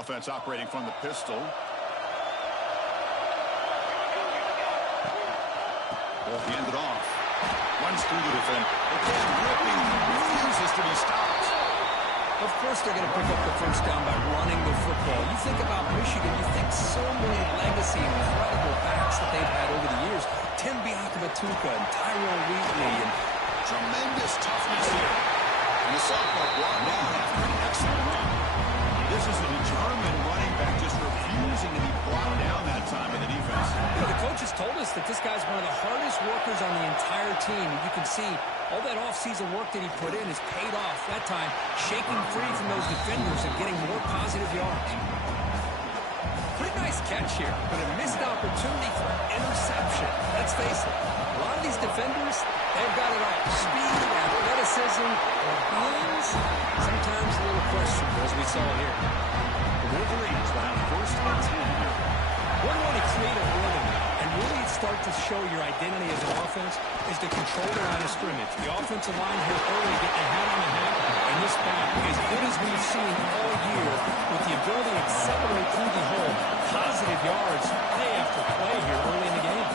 Offense operating from the pistol. Ball handed off. Runs through the defense. Again, ripping. Refuses to be stopped. Of course they're going to pick up the first down by running the football. You think about Michigan, you think so many legacy, incredible backs that they've had over the years. Tim Biakabatuka and Tyrone Wheatley. And tremendous toughness here. And the sophomore brought down after an excellent run. This is a determined running back just refusing to be brought down that time in the defense. You know, the coaches told us that this guy's one of the hardest workers on the entire team. And you can see all that offseason work that he put in has paid off. That time, shaking free from those defenders and getting more positive yards. Pretty nice catch here, but a missed opportunity for interception. Let's face it, a lot of these defenders, they've got it all. Speed, athleticism, hands, sometimes a little questionable, as we saw here. The Wolverines will have first and 10 here. What do you want to create a rhythm and really start to show your identity as an offense is to control the line of scrimmage. The offensive line here early getting ahead on the half, and this back, as good as we've seen all year, with the ability to accelerate through the hole, positive yards play after play here early in the game.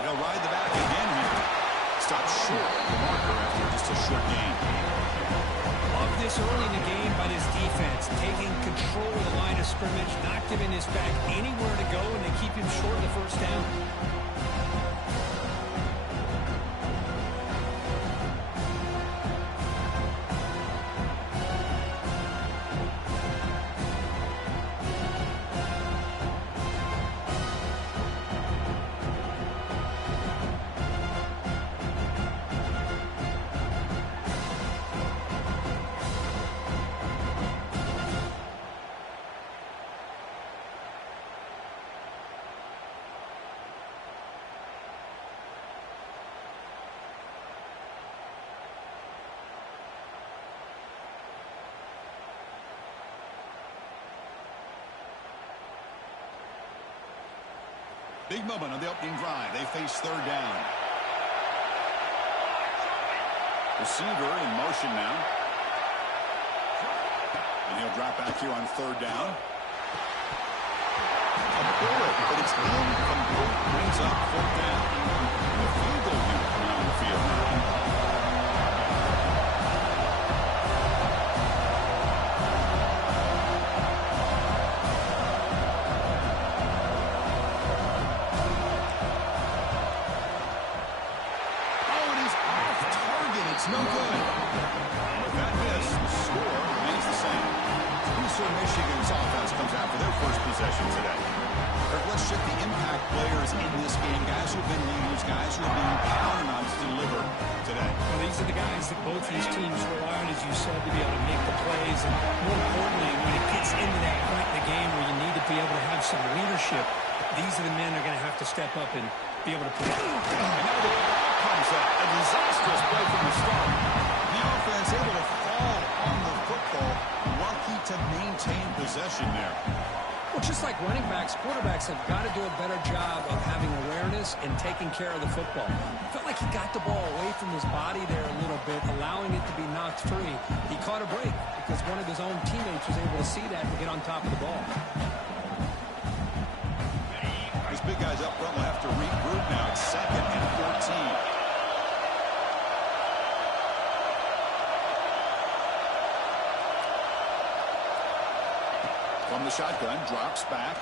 They'll ride the back again here. Stop short of the marker after just a short gain. Love this early in the game by this defense, taking control of the line of scrimmage, not giving this back anywhere to go, and they keep him short of the first down. Big moment on the opening drive. They face third down. Receiver in motion now. And he'll drop back here on third down. A bullet, but it's incomplete. Brings up fourth down. And the field goal unit coming on the field now. It's no good. With that miss, the score remains the same. So Michigan's offense comes out for their first possession today. Let's check the impact players in this game. Guys who have been leaders, guys who are being counted on to deliver today. Well, these are the guys that both these teams rely on, as you said, to be able to make the plays. And more importantly, when it gets into that point in the game where you need to be able to have some leadership, these are the men that are going to have to step up and be able to put it. And now the ball comes up. A disastrous play from the start. The offense able to fall on the football. Lucky to maintain possession there. Well, just like running backs, quarterbacks have got to do a better job of having awareness and taking care of the football. I felt like he got the ball away from his body there a little bit, allowing it to be knocked free. He caught a break because one of his own teammates was able to see that and get on top of the ball. These big guys up front will have to regroup now. It's 2nd and 14. From the shotgun, drops back.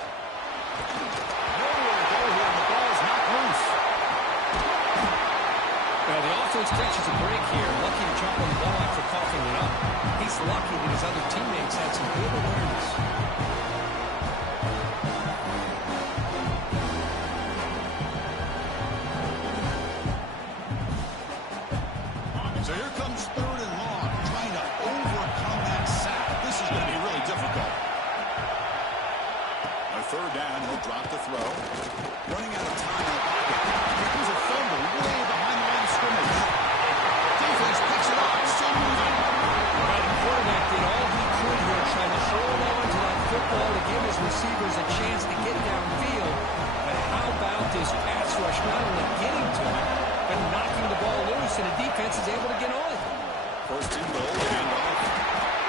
Nowhere to go here, and the ball's knocked loose. Well, the offense catches a break here. Lucky to jump on the ball after coughing it up. He's lucky that his other teammates had some good awareness. So here comes 3rd and long, trying to overcome that sack. This is going to be really difficult. Third down, he'll drop the throw. Running out of time in the pocket. Here's a fumble way behind the line of scrimmage. Defense picks it up, still moving. Well, the quarterback did all he could here, trying to hold on to that football to give his receivers a chance to get downfield. But how about this pass rush not only getting to him, but knocking the ball loose, and the defense is able to get on it. First and goal, handoff.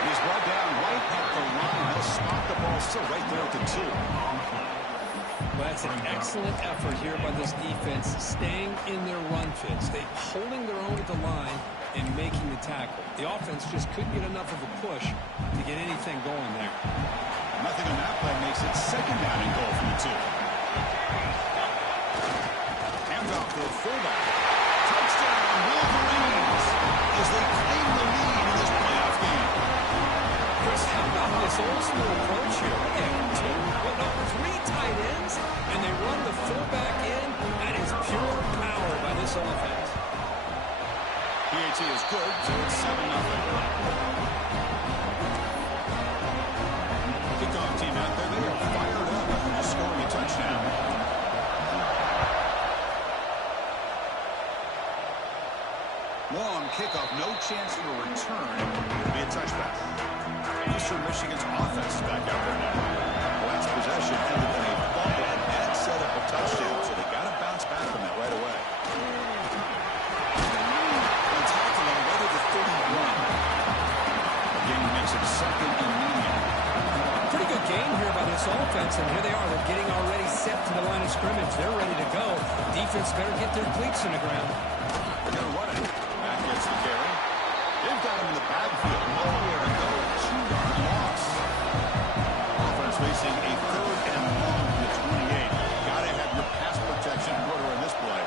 He's brought down right at the line. He'll spot the ball still right there at the 2. Well, that's an excellent effort here by this defense, staying in their run fits. They holding their own at the line and making the tackle. The offense just couldn't get enough of a push to get anything going there. Nothing on that play makes it second down and goal from the 2. Handoff to the fullback. Touchdown, Wolverines, as they claim the lead in this playoff game. Chris, how about this old school approach here? They have 3 tight ends, and they run the fullback in. That is pure power by this offense. PAT is good, so it's 7-0. Kickoff team out there, they are fired up after scoring a touchdown. Long kickoff, no chance for a return. It'll be a touchback. Eastern Michigan's offense is back out there now. Last possession ended in a fumble and set up a touchdown, so they got to bounce back from that right away. And tackling them right at the 31. Again, makes it second and medium. Pretty good game here by this offense, and here they are. They're getting already set to the line of scrimmage. They're ready to go. Defense better get their cleats in the ground. They're going to run it. Back gets the carry. They've got him in the backfield. Nowhere to go. 2-yard loss. Offense facing a 3rd and long to the 28. Got to have your pass protection in order in this play.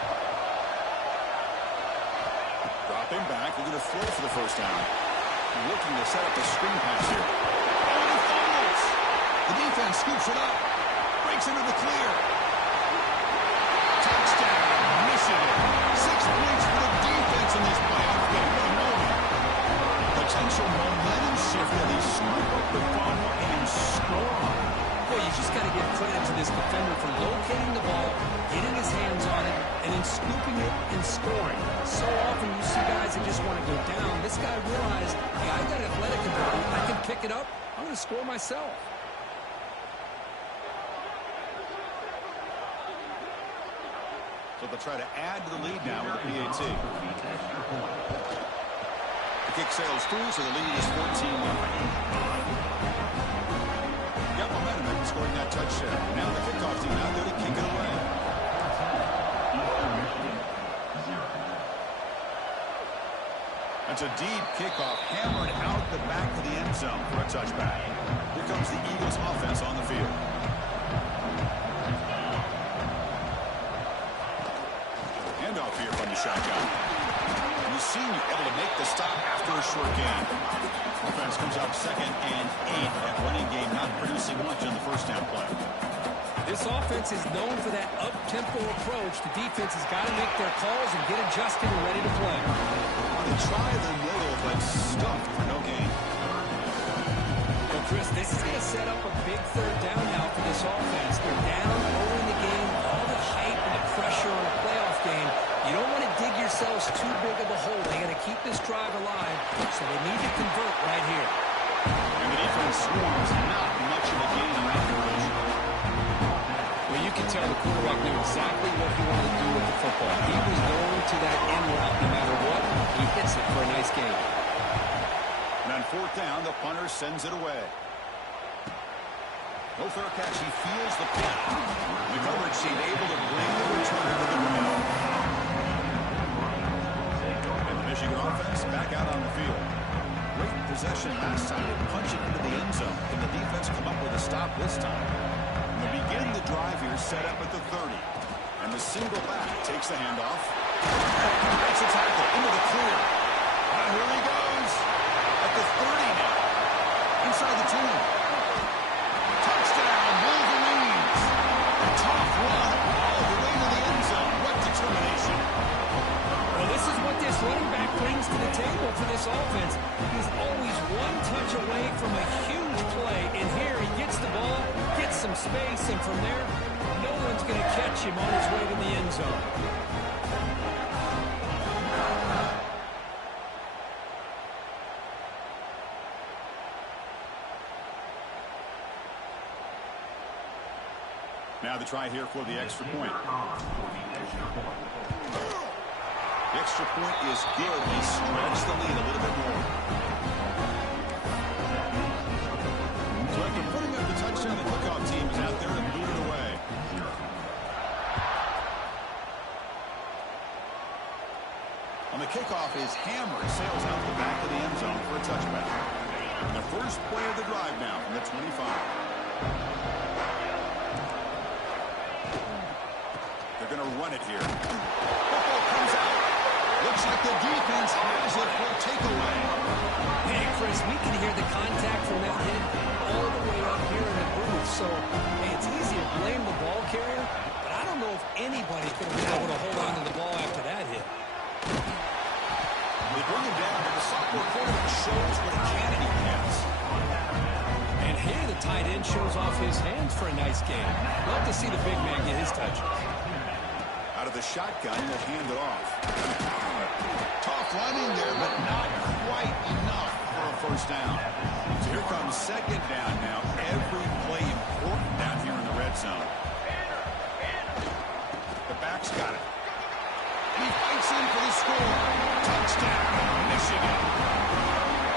Dropping back. They're going to throw for the first down. Looking to set up a screen pass here. Oh, and he fumbles. The defense scoops it up. Breaks into the clear. Touchdown, Michigan. 6 points for the defense in this playoff game. What a moment. Potential momentum shift as they scoop up the funnel and score. Boy, you just got to give credit to this defender for locating the ball, getting his hands on it, and then scooping it and scoring. So often you see guys that just want to go down. This guy realized, hey, I got athletic ability. I can pick it up. I'm going to score myself. So they'll try to add to the lead now with the PAT. The kick sails through, so the lead is 14-0. Got momentum after scoring that touchdown. Now the kickoff team out there to kick it away. That's a deep kickoff, hammered out the back of the end zone for a touchback. Here comes the Eagles offense on the field. Handoff here from the shotgun. And the senior able to make the stop after a short gain. Offense comes out 2nd and 8. That running game not producing much on the first down play. This offense is known for that up-tempo approach. The defense has got to make their calls and get adjusted and ready to play. Want to try the middle, but stuffed for no gain. Well, Chris, this is going to set up a big 3rd down now for this offense. They're down early in the game, all the hype and the pressure on a playoff game. You don't want to dig yourselves too big of a hole. They got to keep this drive alive, so they need to convert right here. And the defense swarms not much of a gain in that conversion. Well, you can tell the quarterback knew exactly what he wanted to do with the football. He was going to that end route no matter what. He hits it for a nice game. And on 4th down, the punter sends it away. No fair catch. He feels the play. The coverage team able to bring the return to the ground. And the Michigan offense back out on the field. Great possession last time. They punch it into the end zone. Can the defense come up with a stop this time? And they begin the drive here, set up at the 30. And the single back takes the handoff. Makes a tackle into the clear. And here he goes. At the 30 now. Inside the 10. Touchdown, Wolverines. A tough run all the way to the end zone. What determination. Well, this is what this running back brings to the table for this offense. He's always one touch away from a huge play. And here he gets the ball, gets some space, and from there, no one's going to catch him on his way to the end zone. Now the try here for the extra point. The extra point is good. They stretch the lead a little bit more. So after putting up the touchdown, the kickoff team is out there to boot it away. On the kickoff is hammered, sails out the back of the end zone for a touchback. And the first play of the drive now from the 25. They're going to run it here. Football comes out. Looks like the defense has it for a takeaway. Hey, Chris, we can hear the contact from that hit all the way up here in the booth. So, hey, it's easy to blame the ball carrier, but I don't know if anybody's going to be able to hold on to the ball after that hit. They bring him down, and the sophomore quarterback shows what a can he has. And here the tight end shows off his hands for a nice game. Love to see the big man get his touches. Out of the shotgun, he'll hand it off. Tough running there, but not quite enough for a first down. So here comes second down now. Every play important down here in the red zone. The back's got it. He fights in for the score. Touchdown, Michigan.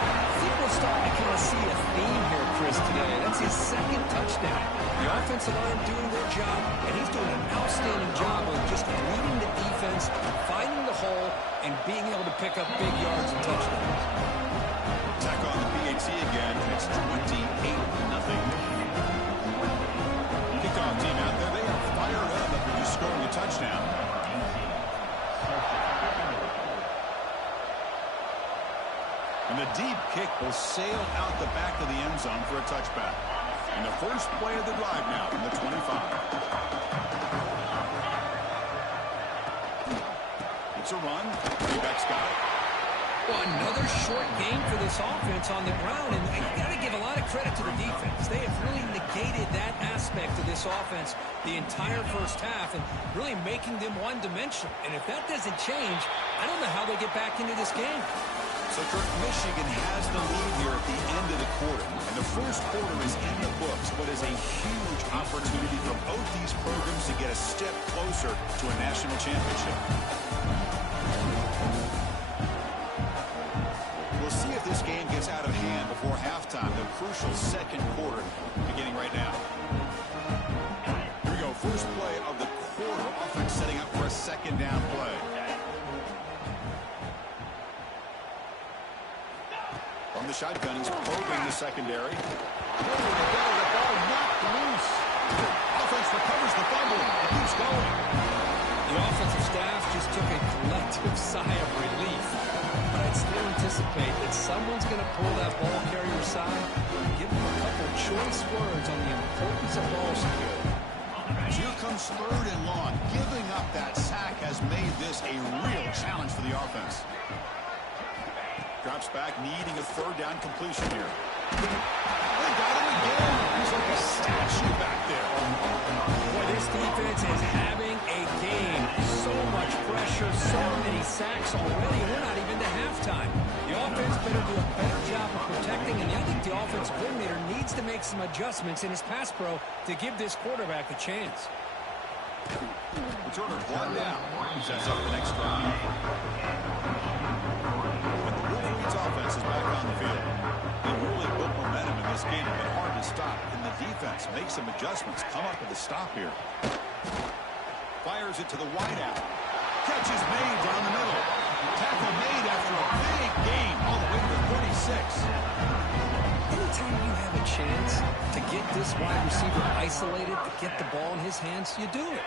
I think we're starting to kind of see a theme here, Chris, today. That's his second touchdown. The offensive line doing their job, and he's doing an outstanding job of just reading the defense, finding the hole, and being able to pick up big yards and touchdowns. Attack on the PAT again, and it's 28-0. Kickoff team out there, they are fired up after just scoring a touchdown. And the deep kick will sail out the back of the end zone for a touchback. And the first play of the drive now from the 25. It's a run. Quarterback's got it. Well, another short game for this offense on the ground, and you got to give a lot of credit to the defense. They have really negated that aspect of this offense the entire first half and really making them one-dimensional. And if that doesn't change, I don't know how they get back into this game. So, Kirk, Michigan has the lead here at the end of the quarter. And the first quarter is in the books, but is a huge opportunity for both these programs to get a step closer to a national championship. We'll see if this game gets out of hand before halftime. The crucial second quarter beginning right now. Here we go. First play of the quarter. Offense setting up for a second down play. From the shotgun, he's probing the secondary. Where did it go? The ball knocked loose. Offense recovers the fumble. It keeps going. The offensive staff just took a collective sigh of relief. But I'd still anticipate that someone's going to pull that ball carrier side and give him a couple choice words on the importance of ball security. Here comes third and long. Giving up that sack has made this a real challenge for the offense. Drops back, needing a third down completion here. They got him again. He's like a statue back there. Boy, this defense is having a game. So much pressure, so many sacks already, and we're not even to halftime. The offense better do a better job of protecting, and I think the offensive coordinator needs to make some adjustments in his pass pro to give this quarterback a chance. Returner one down. Sets up the next drive. Offense is back on the field. They really built momentum in this game and been hard to stop. Can the defense make some adjustments? Come up with a stop here. Fires it to the wideout. Catch is made down the middle. Tackle made after a big game all the way to the 36. Anytime you have a chance to get this wide receiver isolated, to get the ball in his hands, you do it.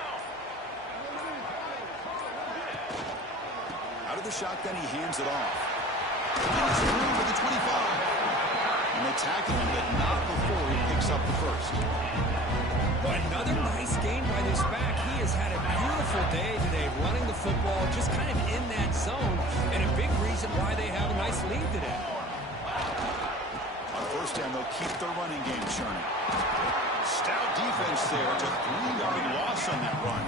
Out of the shotgun, he hands it off. He's through to the 25. And they tackle him, but not before he picks up the first. But another nice game by this back. He has had a beautiful day today running the football, just kind of in that zone, and a big reason why they have a nice lead today. On first down, they'll keep their running game churning. Stout defense there. It's a 3-yard loss on that run.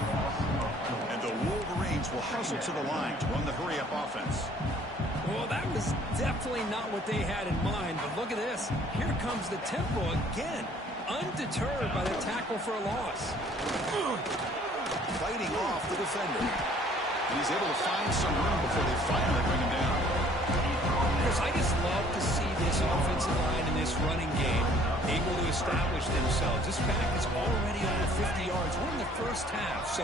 And the Wolverines will hustle to the line to run the hurry-up offense. Well, that was definitely not what they had in mind, but look at this. Here comes the tempo again. undeterred by the tackle for a loss. Fighting off the defender. And he's able to find some room before they finally bring him down. Chris, I just love to see this offensive line in this running game able to establish themselves. This back is already over 50 yards. We're in the first half, so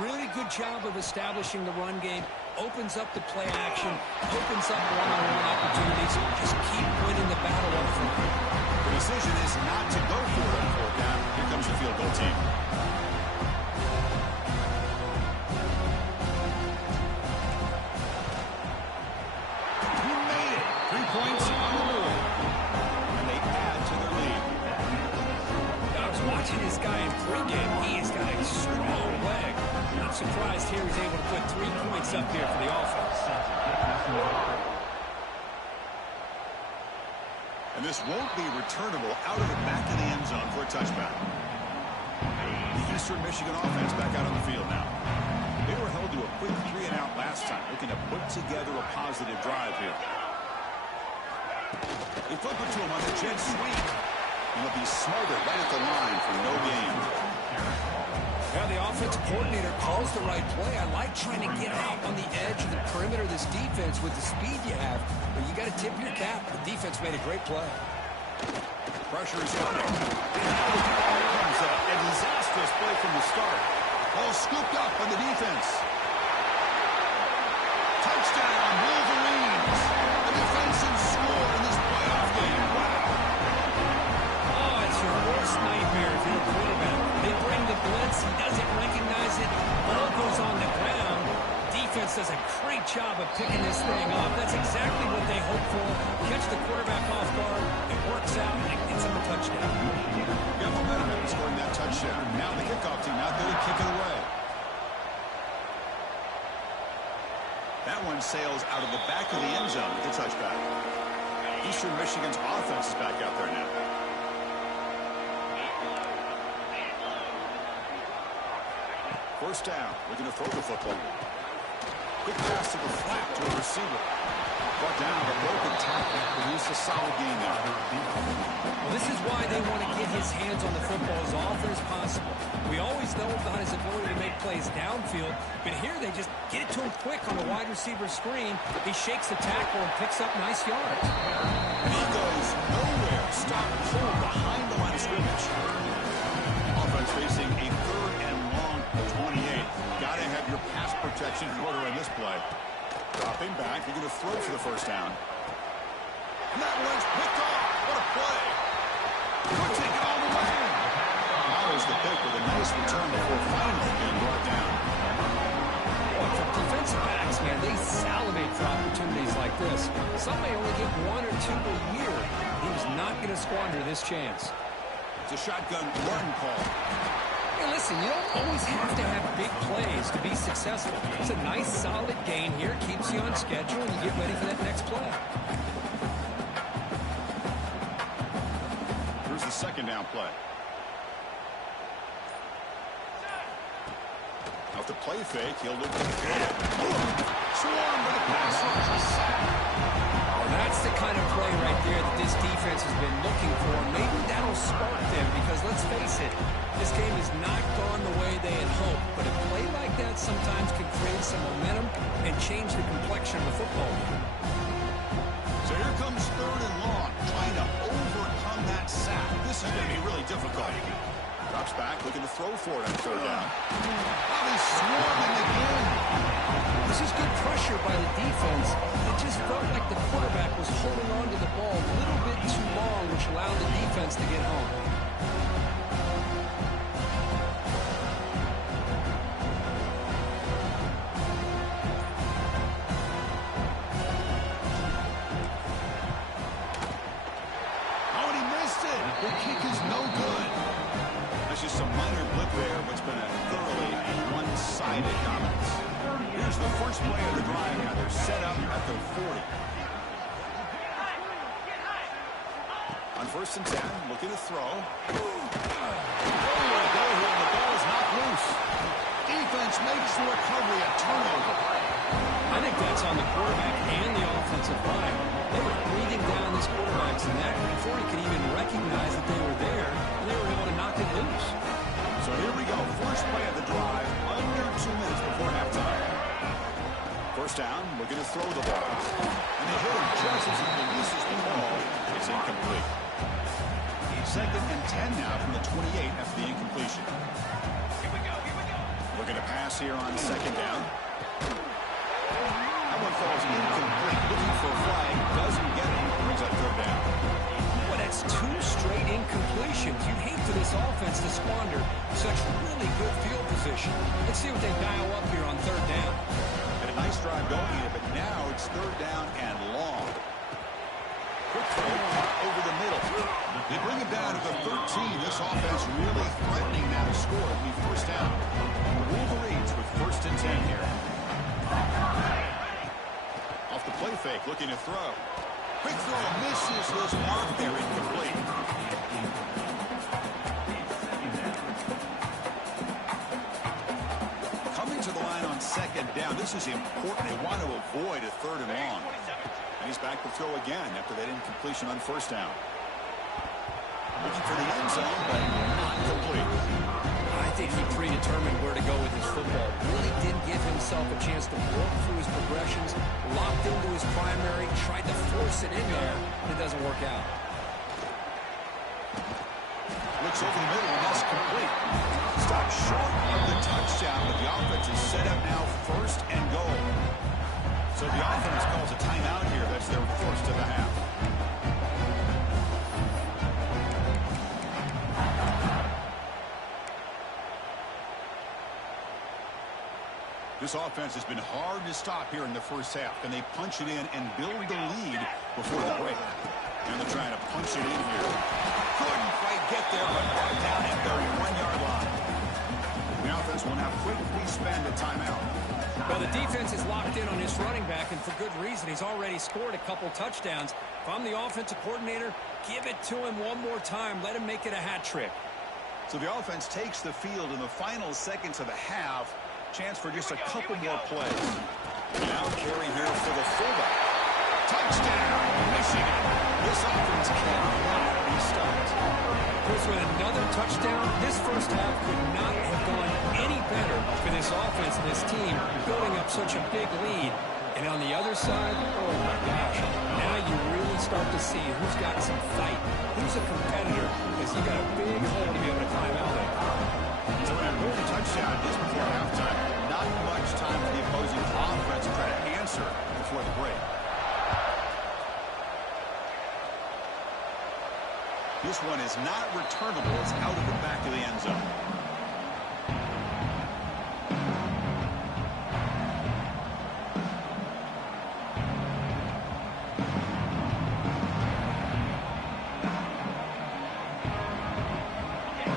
really good job of establishing the run game. Opens up the play action, opens up one-on-one opportunities. Just keep winning the battle up front. The decision is not to go for it on fourth down. Here comes the field goal team. He made it. 3 points on the board. And they add to their lead. I was watching this guy in pregame. He has got a strong leg. Not surprised here he's able to put 3 points up here for the offense. And this won't be returnable out of the back of the end zone for a touchback. The Eastern Michigan offense back out on the field now. They were held to a quick 3-and-out last time, looking to put together a positive drive here. They flip it to him on the jet sweep. And he'll be smothered right at the line for no gain. Yeah, the offensive coordinator calls the right play. I like trying to get out on the edge of the perimeter of this defense with the speed you have. But you got to tip your cap. The defense made a great play. Pressure is coming. Here comes a disastrous play from the start. Ball scooped up on the defense. Touchdown, Wolverines. A defensive score in this playoff game. Wow. Oh, it's your worst nightmare if you're a quarterback. They bring the blitz. He doesn't recognize it. Ball goes on the ground. Defense does a great job of picking this thing up. That's exactly what they hope for. Catch the quarterback off guard. It works out, and it gets him a touchdown. Got momentum after scoring that touchdown. Now the kickoff team out there to kick it away. That one sails out of the back of the end zone with the touchback. Eastern Michigan's offense is back out there now. First down, looking to throw the football. Quick pass to the flat to a receiver. Brought down a broken tackle. Produced a solid gain there. Well, this is why they want to get his hands on the football as often as possible. We always know about his ability to make plays downfield, but here they just get it to him quick on the wide receiver screen. He shakes the tackle and picks up nice yards. He goes nowhere. Stop pulled behind the line of scrimmage. Offense facing a 3rd and long 28. Got to have your pass protection quarter in this play. Dropping back, you're going to throw for the first down. And that one's picked off. What a play. Could take it all the way. Follows the pick with a nice return before finally being brought down. Well, for defensive backs, man, they salivate for opportunities like this. Some may only get 1 or 2 a year. He was not going to squander this chance. It's a shotgun run call. Hey, listen, you don't always have to have big plays to be successful. It's a nice, solid gain here. Keeps you on schedule, and you get ready for that next play. Here's the second down play. Off the play fake, he'll look to swarm with a pass rush, a sack. Well, that's the kind of play right there that this defense has been looking for. Maybe that'll spark them because, let's face it, this game has not gone the way they had hoped. But a play like that sometimes can create some momentum and change the complexion of the football game. So here comes 3rd and long, trying to overcome that sack. This is going to be really difficult. Drops back, looking to throw for it on 3rd down. Oh, he's swarming again. This is good pressure by the defense. It just felt like the quarterback was holding on to the ball a little bit too long, which allowed the defense to get home. Oh, and he missed it. The kick is no good. That's just a minor blip there, but it's been a thoroughly one-sided dominance. Here's the first play of the drive. Now they're set up at the 40. On 1st and 10, looking to throw. Nowhere to go here, and the ball is knocked loose. Defense makes the recovery a turnover. I think think that's on the quarterback and the offensive line. They were breathing down this quarterback's neck before he could even recognize that they were there, and they were able to knock it loose. So here we go. First play of the drive, under 2 minutes before halftime. First down, looking to throw the ball. And they hit him just as he releases the ball. It's incomplete. Second and 10 now from the 28 after the incompletion. Here we go. Looking to pass here on second down. That one falls incomplete. Looking for a flag. Doesn't get it. Brings up third down. Well, that's 2 straight incompletions. You'd hate for this offense to squander such really good field position. Let's see what they dial up here on third down. And a nice drive going here, but now it's third down and long. Quick throw over the middle. They bring it down to the 13. This offense really threatening now to score. It'll be first down. The Wolverines with first and 10 here. Off the play fake, looking to throw. Quick throw, misses his mark there, incomplete. Coming to the line on second down. This is important. They want to avoid a third and long. And he's back to throw again after that incompletion on first down. Looking for the end zone, but not complete. I think he predetermined where to go with his football. Really didn't give himself a chance to work through his progressions. Locked into his primary, tried to force it in there, and it doesn't work out. Looks over the middle, and that's complete. Stopped short of the touchdown, but the offense is set up now first and goal. So the offense calls a timeout here. That's their first of the half. This offense has been hard to stop here in the first half. Can they punch it in and build the lead before the break? And they're trying to punch it in here. Couldn't quite get there, but brought down at their 1-yard line. The offense will now quickly spend a timeout. Well, the defense is locked in on his running back, and for good reason. He's already scored a couple touchdowns. If I'm the offensive coordinator, give it to him one more time. Let him make it a hat trick. So the offense takes the field in the final seconds of the half. Chance for just a couple more plays. Now carry here for the fullback. Touchdown, Michigan. This offense cannot be stopped. Chris, with another touchdown, this first half could not have gone any better for this offense and this team, building up such a big lead. And on the other side, oh my gosh, now you really start to see who's got some fight, who's a competitor, because you got a big hole to be able to climb out of. So an important touchdown just before halftime. Not much time for the opposing offense to try to answer before the break. This one is not returnable. It's out of the back of the end zone.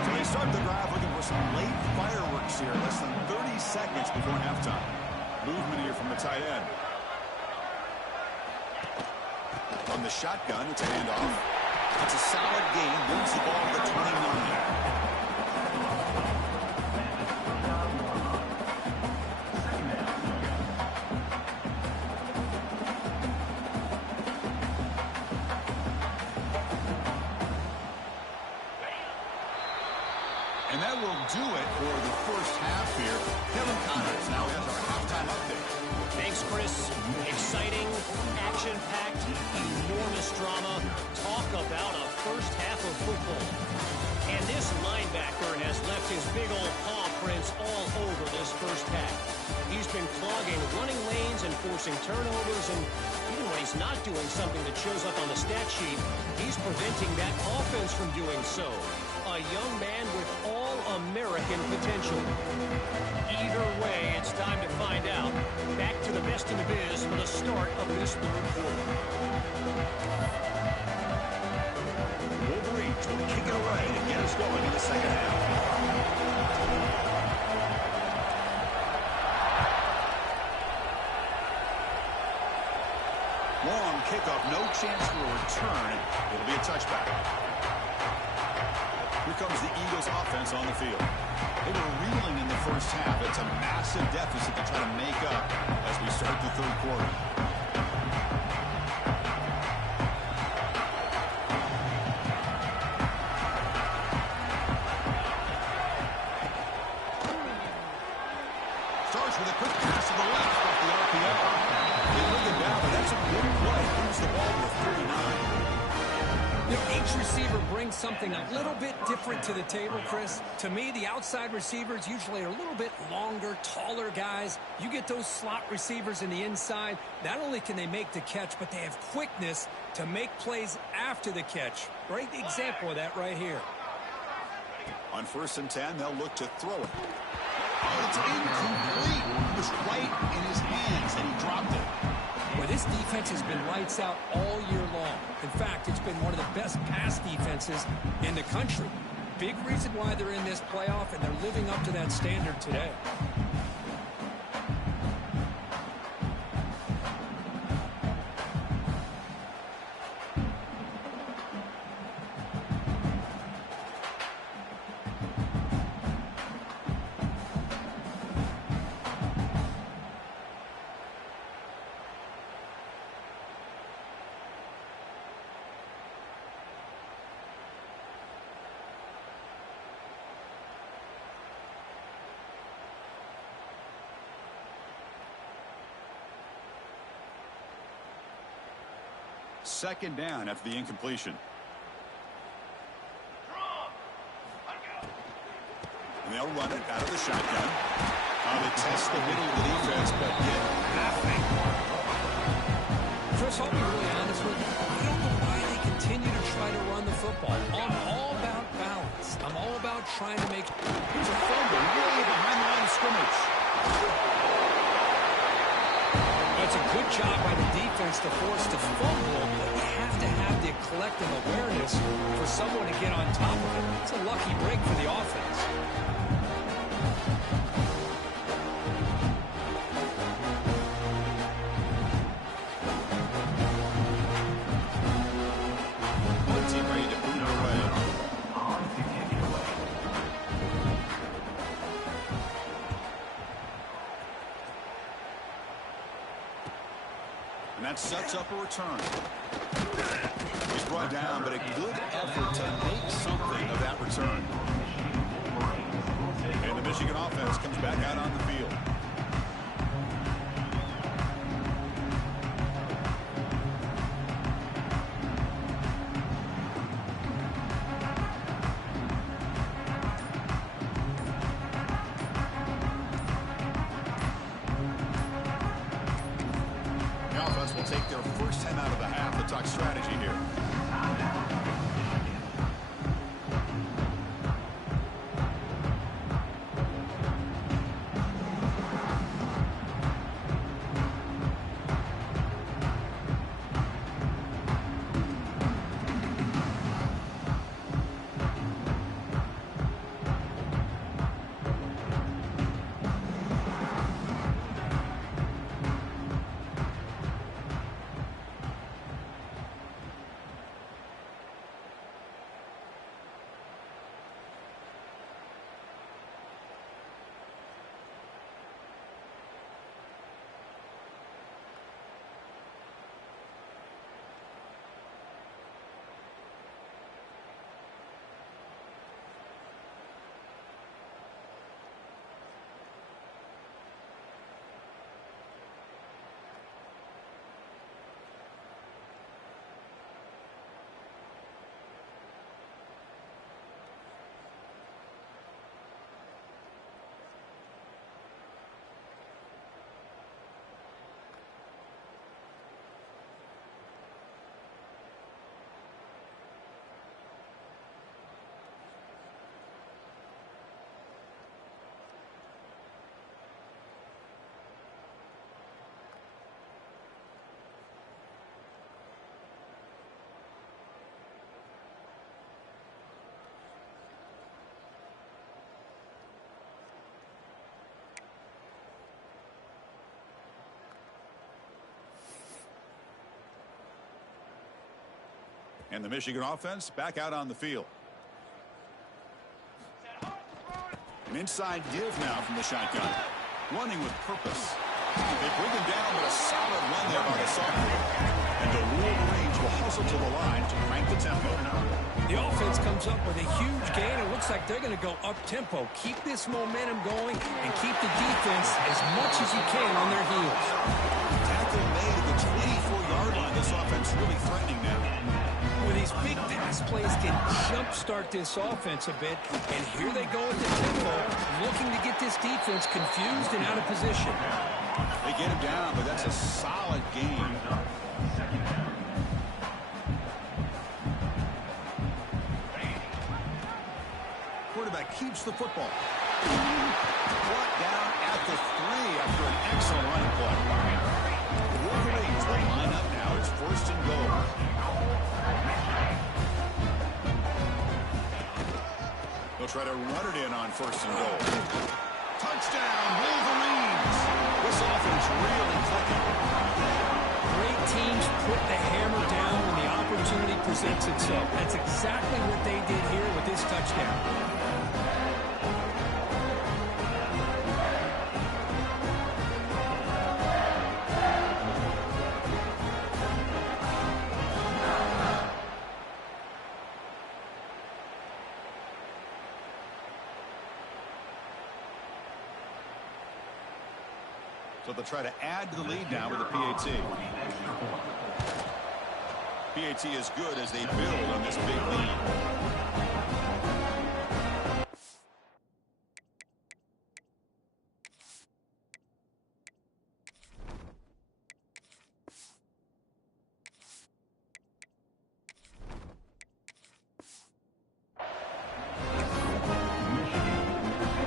So they start the drive looking for some late fireworks here. Less than 30 seconds before halftime. Movement here from the tight end. On the shotgun, it's a handoff. It's a solid gain. Moves the ball to the 29. And that will do it for the first half here. Kevin Connors now has our halftime update. Thanks, Chris. Exciting, action-packed, enormous drama. Talk about a first half of football. And this linebacker has left his big old paw prints all over this first half. He's been clogging running lanes and forcing turnovers, and even when he's not doing something that shows up on the stat sheet, he's preventing that offense from doing so. A young man with all-American potential. Either way, it's time to find out. Back to the best in the biz for the start of this third quarter. Wolverines will kick it away to get us going in the second half. Long kickoff, no chance for a return. It'll be a touchback. Here comes the Eagles offense on the field. They were reeling in the first half. It's a massive deficit to try to make up as we we start the third quarter. Starts with a quick pass to the left off the RPO. They bring it down, but that's a good play. Moves the ball with 39. You know, each receiver brings something a little bit different to the table, Chris. To me, the outside receivers usually are a little bit longer, taller guys. You get those slot receivers in the inside, not only can they make the catch, but they have quickness to make plays after the catch. Great example of that right here. On 1st and 10, they'll look to throw it. Oh, it's incomplete. It was right in his hands, and he dropped it. Well, this defense has been lights out all year long. In fact, it's been one of the best pass defenses in the country. Big reason why they're in this playoff, and they're living up to that standard today. Second down after the incompletion. And they'll run it out of the shotgun. They test the middle of the defense, but get nothing. Chris, I'll be really honest with you. I don't know why they continue to try to run the football. I'm all about balance. I'm all about trying to make... Here's a fumble way behind the line of scrimmage. It's a good job by the defense to force the fumble, but you have to have the collective awareness for someone to get on top of it. It's a lucky break for the offense. One team ready to boot it away. And that sets up a return. He's brought down, but a good effort to make something of that return. And the Michigan offense comes back out on the field. Will take their first 10 out of the half to talk strategy here. And the Michigan offense back out on the field. An inside give now from the shotgun. Running with purpose. They bring him down, but a solid run there by the sophomore. And the Wolverines will hustle to the line to crank the tempo. The offense comes up with a huge gain. It looks like they're going to go up-tempo. Keep this momentum going and keep the defense as much as you can on their heels. Tackle made at the 24-yard line. This offense really threatening now. With these big pass plays can jumpstart this offense a bit. And here they go at the tempo, looking to get this defense confused and out of position. They get him down, but that's a solid gain. Quarterback keeps the football. Brought down at the 3 after an excellent running play. The Wolverines will line up now. It's 1st and goal. They'll try to run it in on 1st and goal. Touchdown, Wolverines! This offense really clicking. Great teams put the hammer down when the opportunity presents itself. That's exactly what they did here with this touchdown. So they'll try to add to the lead now with the PAT. PAT is good as they build on this big lead.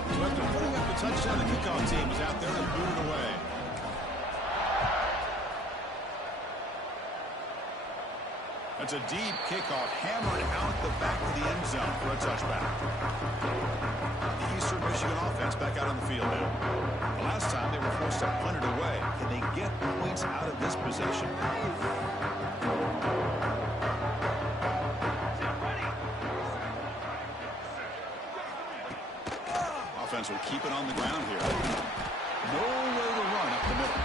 So after putting up the touchdown, the kickoff team is out there and booted away. That's a deep kickoff, hammered out the back of the end zone for a touchback. The Eastern Michigan offense back out on the field now. The last time they were forced to punt it away. Can they get points out of this possession? Offense will keep it on the ground here. Nowhere to run up the middle.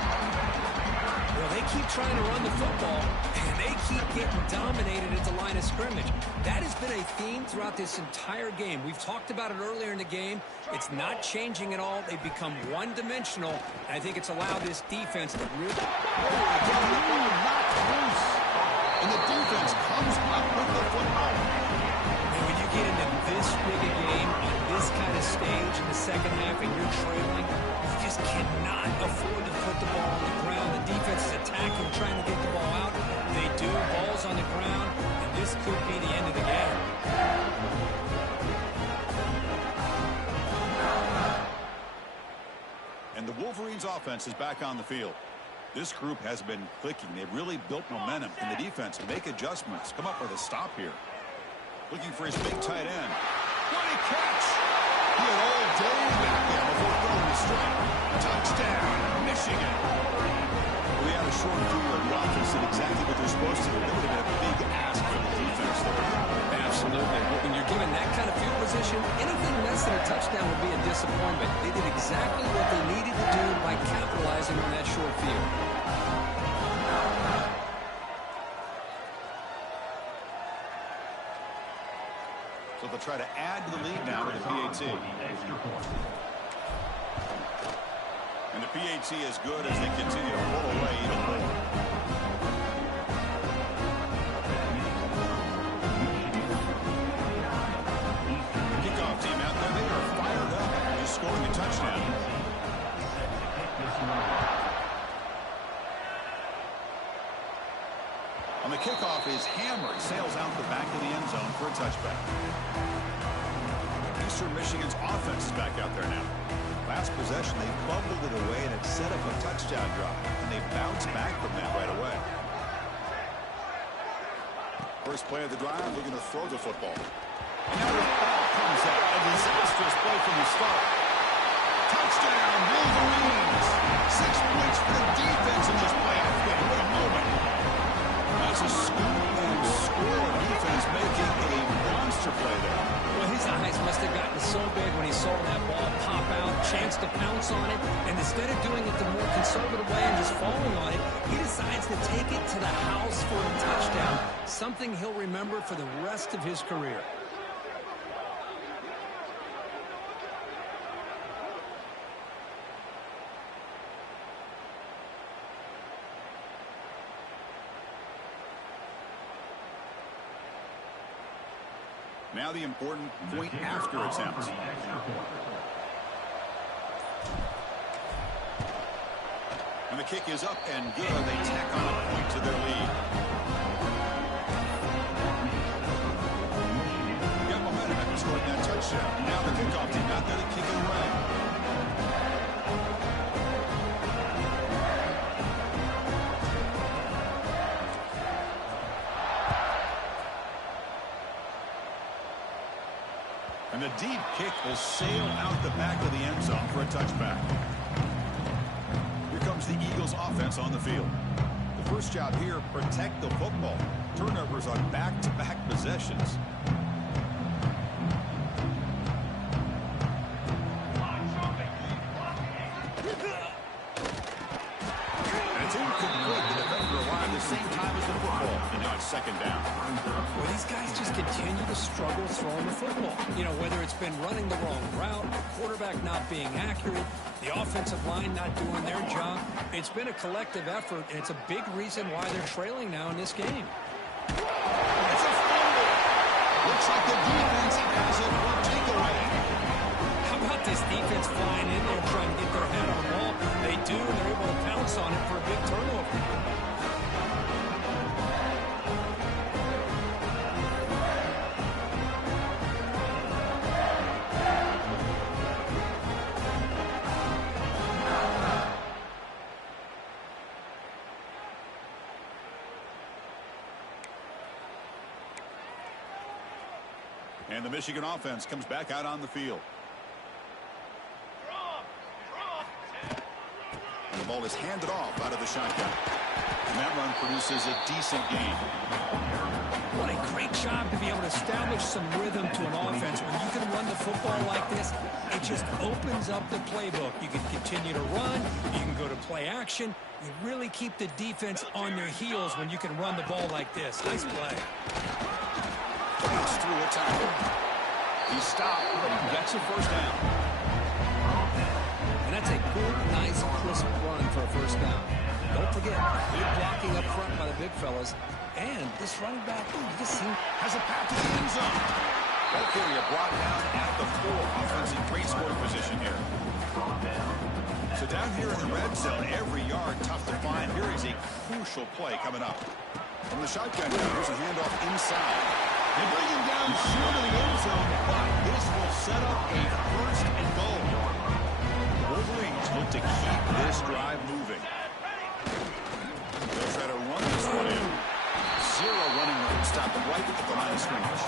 Well, they keep trying to run the football, and they keep getting dominated at the line of scrimmage. That has been a theme throughout this entire game. We've talked about it earlier in the game. It's not changing at all. They've become one-dimensional, and I think it's allowed this defense to really... And the defense comes up with the football. And when you get into this big a game on this kind of stage in the second half and you're trailing, you just cannot afford to put the ball on the ground. The defense is attacking, trying to get the ball out. They do. Ball's on the ground, and this could be the end of the game. And the Wolverines offense is back on the field. This group has been clicking. They've really built momentum. And the defense make adjustments. Come up with a stop here. Looking for his big tight end. What a catch! He had all day back there before throwing the strike. Touchdown, Michigan. We had a short field. The offense did exactly what they're supposed to do. That would have been a big ask for the defense there. Absolutely. When you're given that kind of field position, anything less than a touchdown would be a disappointment. They did exactly what they needed to do by capitalizing on that short field. So they'll try to add to the lead now with the PAT. And the PAT is good as they continue to pull away even more. Kickoff team out there, they are fired up after just scoring a touchdown. On the kickoff is hammered, sails out the back of the end zone for a touchback. Eastern Michigan's offense is back out there now. Last possession, they bubbled it away and it set up a touchdown drive, and they bounced back from that right away. First play of the drive, looking to throw the football. And now the ball comes out. A disastrous play from the start. Touchdown, Wolverines! 6 points for the defense in this playoff game. What a moment. It's a scoop and score. Defense making a monster play there. Well, his eyes must have gotten so big when he saw that ball pop out, chance to pounce on it, and instead of doing it the more conservative way and just falling on it, he decides to take it to the house for a touchdown, something he'll remember for the rest of his career. Now the important point after attempt. And the kick is up and good. They tack on a point to their lead. Got momentum after scoring that touchdown. Now the kickoff team out there to kick it away. And the deep kick will sail out the back of the end zone for a touchback. Here comes the Eagles offense on the field. The first job here, protect the football. Turnovers on back-to-back possessions. And it's incomplete. The defender arrived at the same time as the football. And now it's second down. Well, these guys just continue to struggle throwing the football. You know, whether it's been running the wrong route, the quarterback not being accurate, the offensive line not doing their job. It's been a collective effort, and it's a big reason why they're trailing now in this game. It's a fumble. Looks like the defense has it for takeaway. How about this defense flying in there trying to get their head on the ball? They do, and they're able to pounce on it for a big turnover. And the Michigan offense comes back out on the field. And the ball is handed off out of the shotgun. And that run produces a decent gain. What a great job to be able to establish some rhythm to an offense. When you can run the football like this, it just opens up the playbook. You can continue to run. You can go to play action. You really keep the defense on their heels when you can run the ball like this. Nice play. He's through a tackle. He stopped, but he gets a first down. And that's a good, nice, crisp run for a first down. Don't forget, good blocking up front by the big fellas. And this running back, has a path to the end zone. That carrier brought down at the 4. Offense in great scoring position here. So down here in the red zone, every yard tough to find. Here is a crucial play coming up. From the shotgun now, here's a handoff inside. They bring him down short of the end zone, but this will set up a first and goal. The Wolverines look to keep this drive moving. They'll try to run this one in. 0 running room. Stop it right at the line of scrimmage.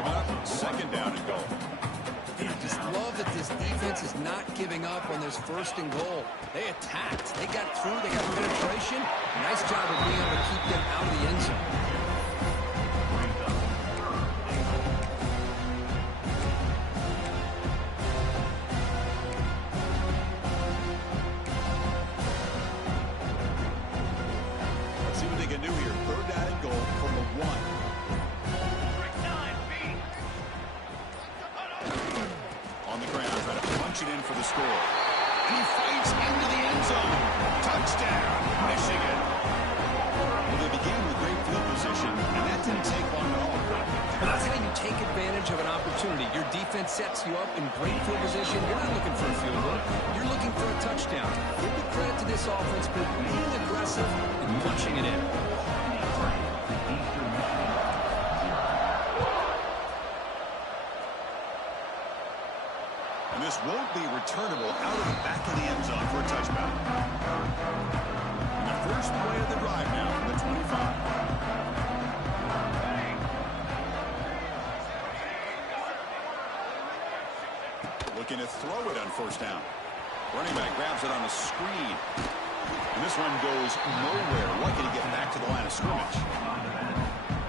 Coming up, second down and goal. I just love that this defense is not giving up on this first and goal. They attacked. They got through. They got penetration. Nice job of being able to keep them out of the end zone. Sets you up in great field position. You're not looking for a field goal. You're looking for a touchdown. Give the credit to this offense for being aggressive and punching it in. And this won't be returnable out of the back of the end zone for a touchback. And the first play of the drive now from the 25. Looking to throw it on first down. Running back grabs it on a screen. And this one goes nowhere. Lucky to get back to the line of scrimmage.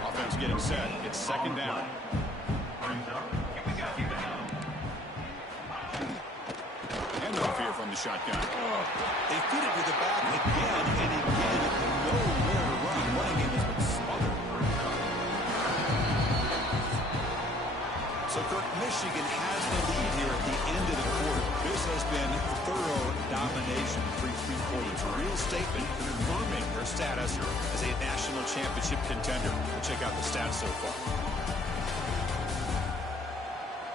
Offense getting set. It's second down. And no fear from the shotgun. They feed it to the back again and again. Nowhere to run. Running game has been smothered. So, Kirk, Michigan has the lead here at the end of the quarter. This has been thorough domination through 3 quarters. A real statement confirming their status as a national championship contender. We'll check out the stats so far.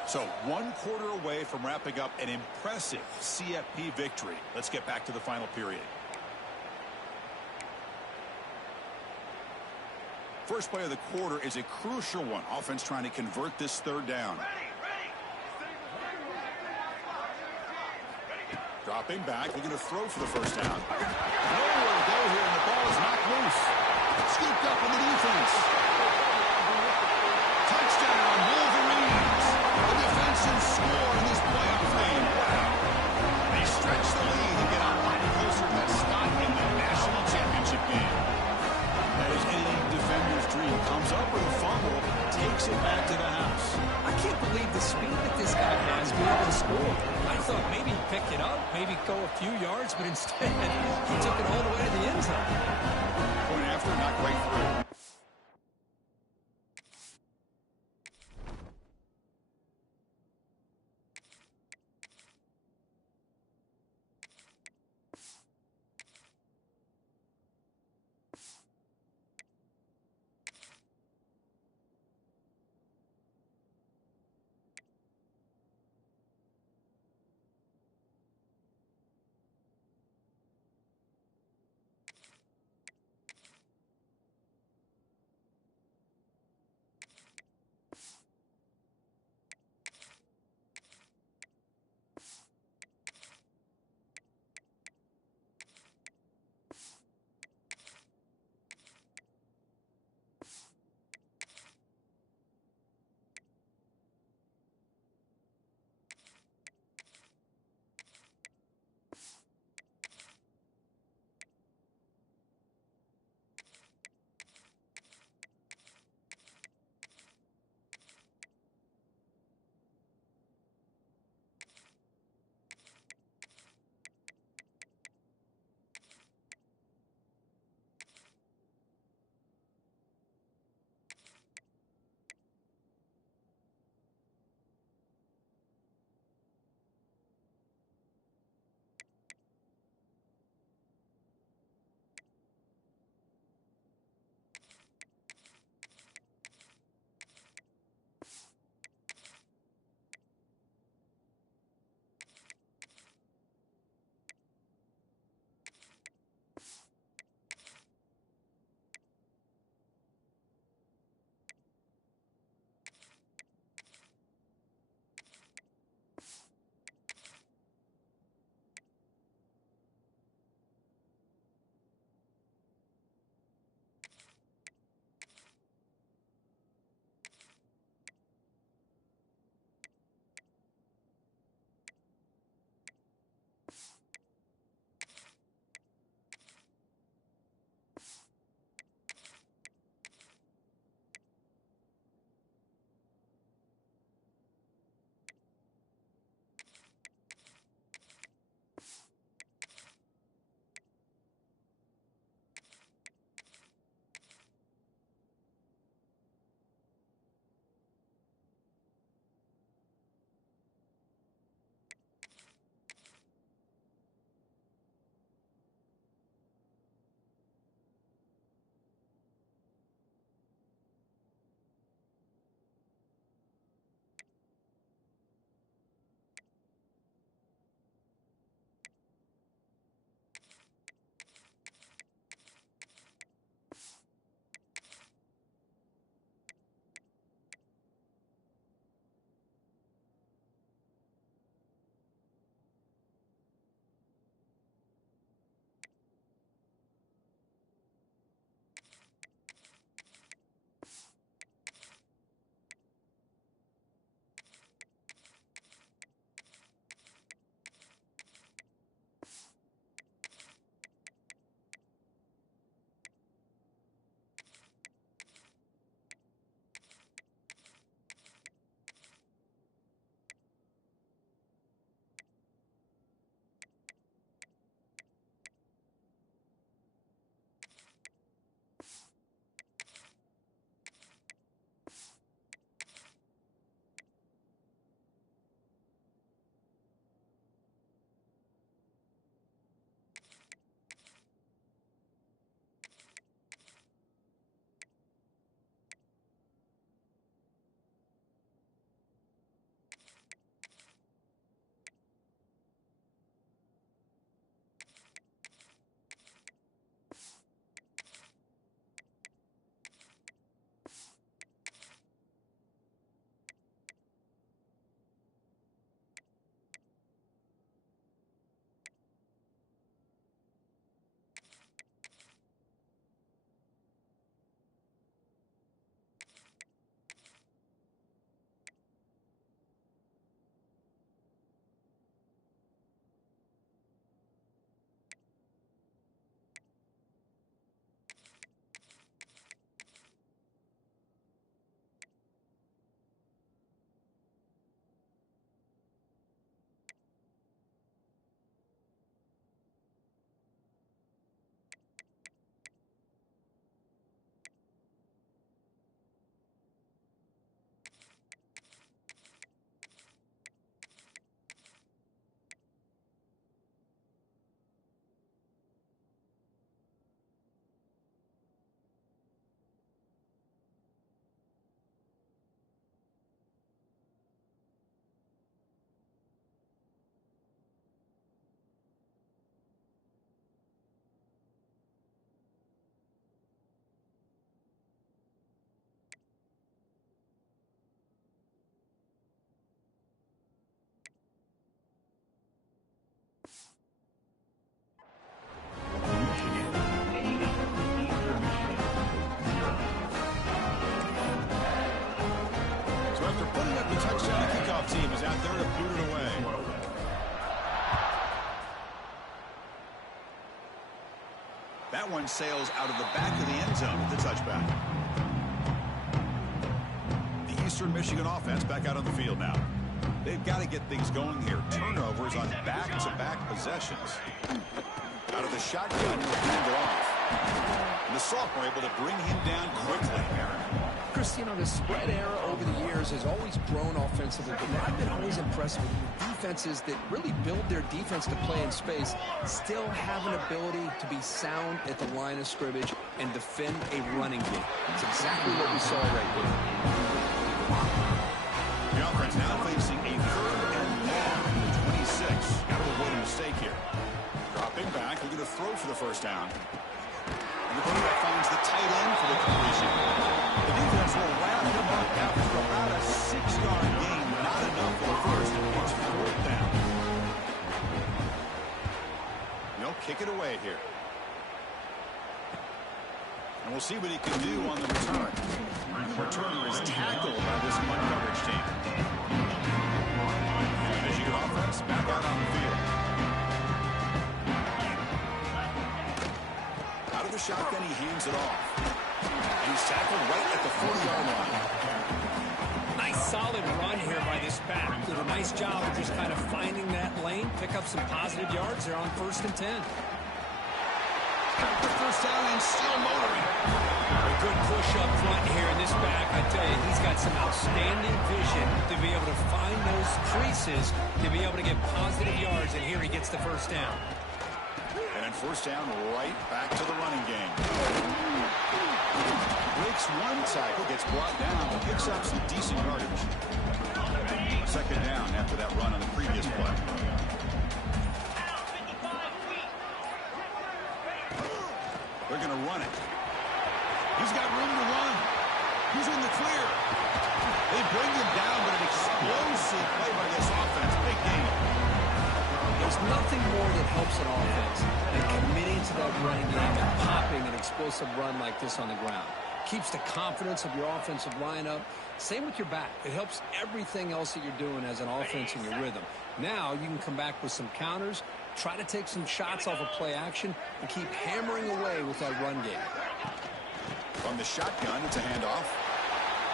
So 1 quarter away from wrapping up an impressive CFP victory. Let's get back to the final period. First play of the quarter is a crucial one. Offense trying to convert this third down. Dropping back, looking to throw for the first down. Nowhere to go here, and the ball is knocked loose. Scooped up in the defense. Touchdown, Wolverines. The defensive score in this playoff game. Wow. They stretch the lead and get a lot closer to that spot in the national championship game. That is any defender's dream. Comes up with a fumble, takes it back to the house. I can't believe the speed that this guy has to be able to score. I thought maybe he'd pick it up, maybe go a few yards, but instead he took it all the way to the end zone. Point after, not quite through. that one sails out of the back of the end zone with the touchback. The Eastern Michigan offense back out on the field now. They've got to get things going here. Turnovers on back-to-back possessions. Out of the shotgun, he'll hand it off. And the sophomore able to bring him down quickly. Chris, you know, the spread era over the years has always grown offensively, but what I've been always impressed with defenses that really build their defense to play in space still have an ability to be sound at the line of scrimmage and defend a running game. It's exactly what we saw right there. The offense now facing a 3rd and long from the 26. Got to avoid a mistake here. Dropping back, looking to throw for the first down. And the quarterback finds the tight end for the completion. The defense will wrap him up after about a 6-yard gain. Not enough for the first. It's 4th down. They'll kick it away here. And we'll see what he can do on the return. The returner is tackled by this man coverage team. Michigan offense back out on the field. Out of the shotgun, he hands it off. And he's tackled right at the 40-yard line. Nice solid run here by this back. Did a nice job of just kind of finding that lane, pick up some positive yards there on 1st and 10. Got the first down and still motoring. A good push up front here in this back. I tell you, he's got some outstanding vision to be able to find those creases, to be able to get positive yards, and here he gets the first down. And then 1st down, right back to the running game. Breaks one tackle, gets brought down, picks up some decent yardage. 2nd down after that run on the previous play. They're going to run it. He's got room to run. He's in the clear. They bring him down, but an explosive play by this offense. Big game. There's nothing more that helps an offense than committing to that running game and popping an explosive run like this on the ground. Keeps the confidence of your offensive lineup. Same with your back. It helps everything else that you're doing as an offense in your rhythm. Now you can come back with some counters, try to take some shots off of play action, and keep hammering away with that run game. From the shotgun, it's a handoff.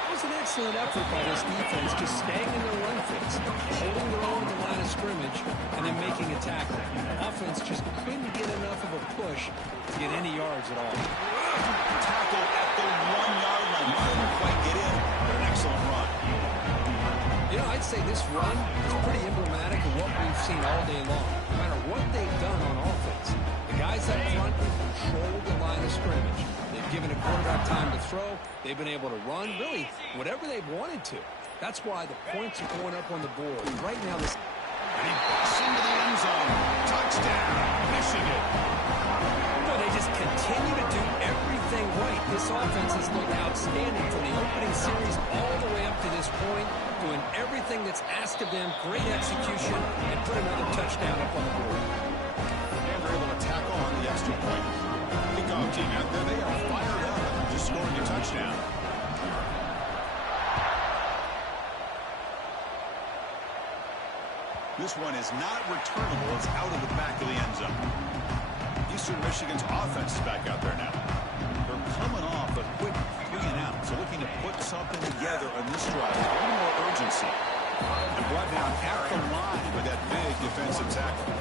It was an excellent effort by this defense, just staying in their run fits, holding their own at the line of scrimmage, and then making a tackle. Offense just couldn't get enough of a push to get any yards at all. Tackle at the 1-yard line. Didn't quite get in, but an excellent run. You know, I'd say this run is pretty emblematic of what we've seen all day long. No matter what they've done on offense, the guys up front have controlled the line of scrimmage. They've given a quarterback time to throw. They've been able to run, really, whatever they've wanted to. That's why the points are going up on the board. Right now, this... And he busts into the end zone. Touchdown, Michigan. Well, they just continue to do everything right. This offense has looked outstanding from the opening series all the way up to this point, doing everything that's asked of them, great execution, and put another touchdown up on the board. And they're able to tackle on the extra point. Kickoff team out there, they are fired up, just scoring a touchdown. This one is not returnable. It's out of the back of the end zone. Eastern Michigan's offense is back out there now. They're coming off a quick 3-and-out, so looking to put something together on this drive. A little more urgency. And brought down at the line with that big defensive tackle.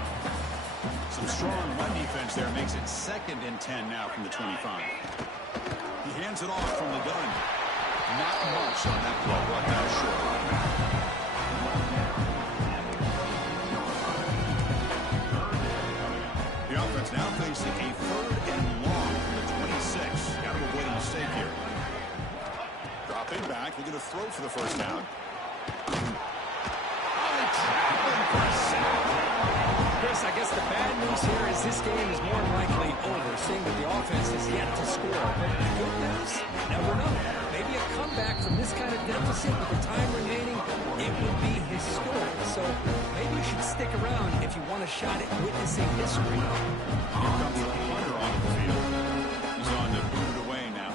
Some strong run defense there makes it 2nd and 10 now from the 25. He hands it off from the gun. Not much on that play. Brought down short. The offense now facing a 3rd and long from the 26. Got to avoid a mistake here. Dropping back, looking to throw for the first down. Oh, traveling for a sack. Chris, I guess the bad news here is this game is more than likely over, seeing that the offense is yet to score. But the good news, you never know. Maybe a comeback from this kind of deficit with the time remaining, it would be historic. So maybe you should stick around if you want a shot at witnessing history. Here comes the punter onto the field. He's on to boot it away now.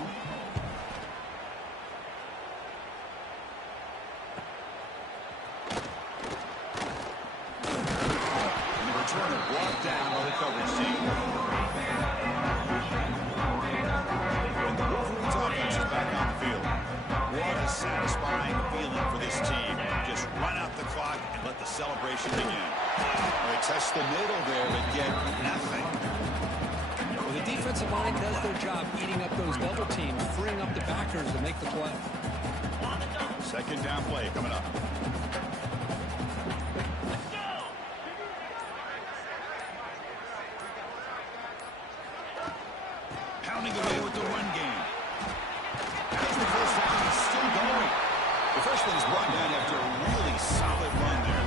And the returner brought down by the coverage team. satisfying feeling for this team. Just run out the clock and let the celebration begin. They test the middle there, but get nothing. Well, the defensive line does their job eating up those double teams, freeing up the backers to make the play. Second down play coming up. Pounding away with the run game. That's the first down. He's still going. The freshman is brought down after a really solid run there.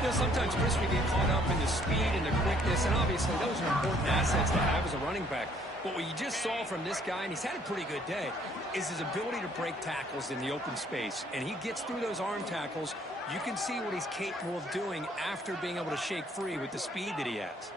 You know, sometimes, Chris, we get caught up in the speed and the quickness, and obviously those are important assets to have as a running back. But what you just saw from this guy, and he's had a pretty good day, is his ability to break tackles in the open space. And he gets through those arm tackles. You can see what he's capable of doing after being able to shake free with the speed that he has.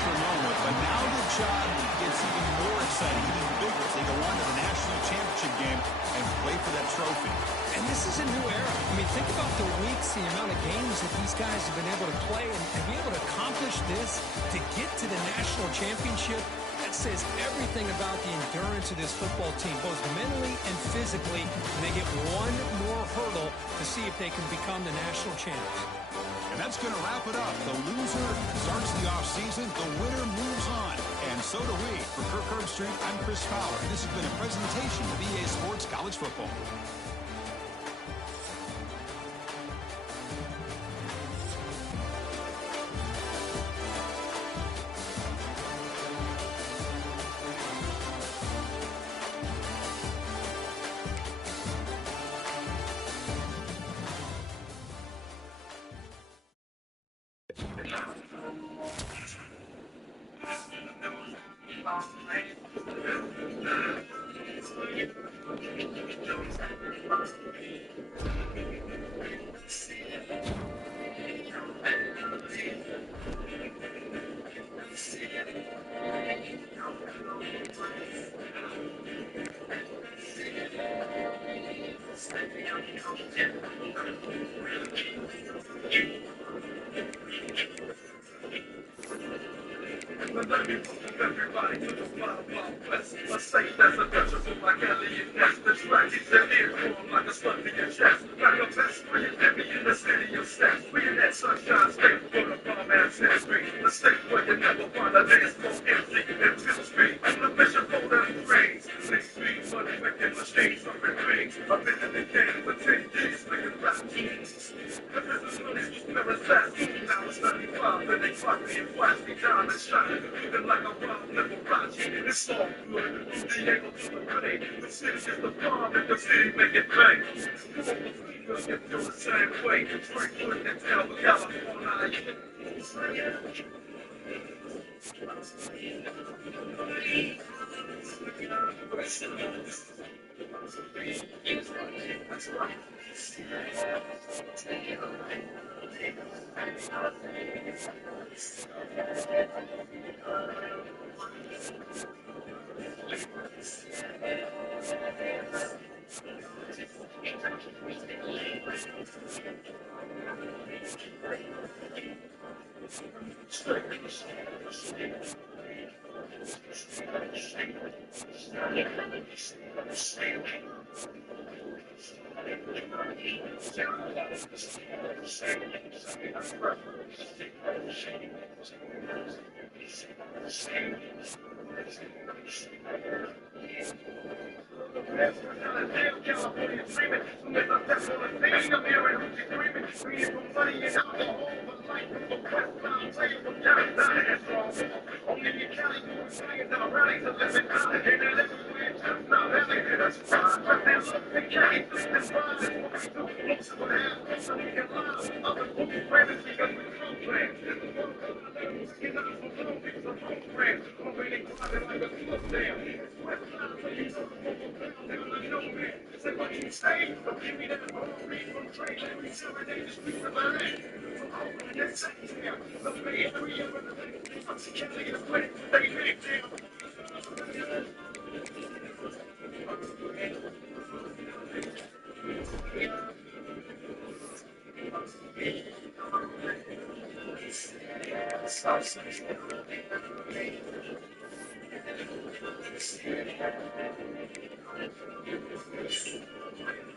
Moment, but now the job gets even more exciting, even bigger as they go on to the national championship game and play for that trophy. And this is a new era. I mean, think about the weeks, the amount of games that these guys have been able to play and be able to accomplish this to get to the national championship. That says everything about the endurance of this football team, both mentally and physically. And they get one more hurdle to see if they can become the national champs. And that's going to wrap it up. The loser starts the offseason. The winner moves on. And so do we. For Kirk Herbstreit, I'm Chris Fowler. This has been a presentation of EA Sports College Football. Everybody to the Wild West. A safe that's a vegetable like alien nest. The strategies that ear form like a slug to your chest. Like a vest for your heavy in the city of steps. We in that sunshine state for the bomb ass street. The state where you never find a dance floor empty and feel street. I'm the mission for them trains. 6 feet, money making machines up in rings. I've been in the game for 10 years, making rap teams. The business money was never fast. Now it's 95 and they clock me and flash me down and shine. Looking like a wild Liberace. It's all good. Diego to the money. The city is the bomb and the city make it bang. Come on, we'll get feel the same way. Straight foot and tell the California. That's right. You're not for long, it's a program. Already closet like a club down. It's wet line for you, so down like no man. Say what you say, but give me that read from Trey. Let me serenade the streets of LA. From Oakland and Sacktown. The Bay Area, where the Foxy Kelly is wet. They back down.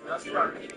That's right.